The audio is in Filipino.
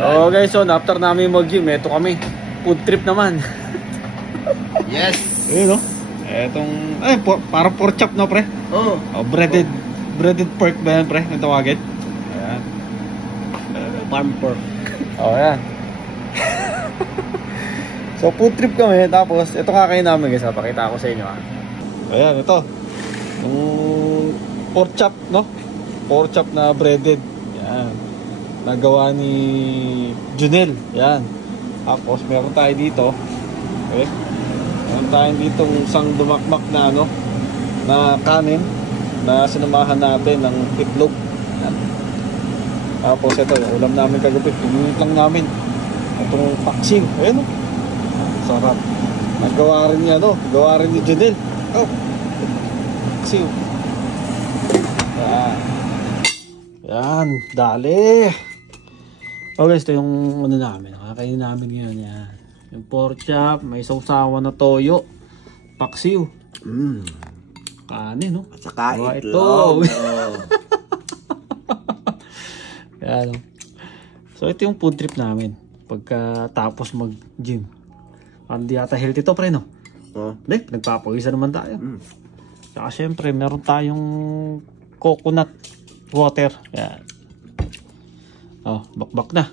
So guys, so after namin mag-gym, eto kami. Food trip naman. Yes. Ayun, no? Etong, parang pork chop, no, pre? Oh. Breaded pork ba yan, pre? Ang tawagin? Ayan. Farm pork. Ayan. So food trip kami, tapos ito kakain namin guys, pakita ko sa inyo. Ayan, ito. Yung pork chop, no? Pork chop na breaded. Ayan. Nagawa ni Junel. Ayan. Tapos meron tayo dito. Okay. Meron tayo dito isang dumakmak na ano, na kanin na sinamahan natin ng itlog. Ayan. Tapos ito, yung ulam namin kagabi. Pinulit lang namin. Itong paksiw. Ayan, no? Sarap. Nagawa rin niya, no? Gawa rin ni Junel. Oh. Paksiw. Ayan. Yan, dali. Oh guys, ito yung ano namin, nakakainin namin ngayon. Yan. Yung pork chop, may sausawan na toyo, paksiw, kanin, no? At saka itlog. Yan. So ito yung food trip namin pagkatapos mag-gym. Hindi yata healthy to, pre, no? Hindi, nagpapawisan naman tayo. Saka syempre, meron tayong coconut water. Yan. Oh, bakbak na.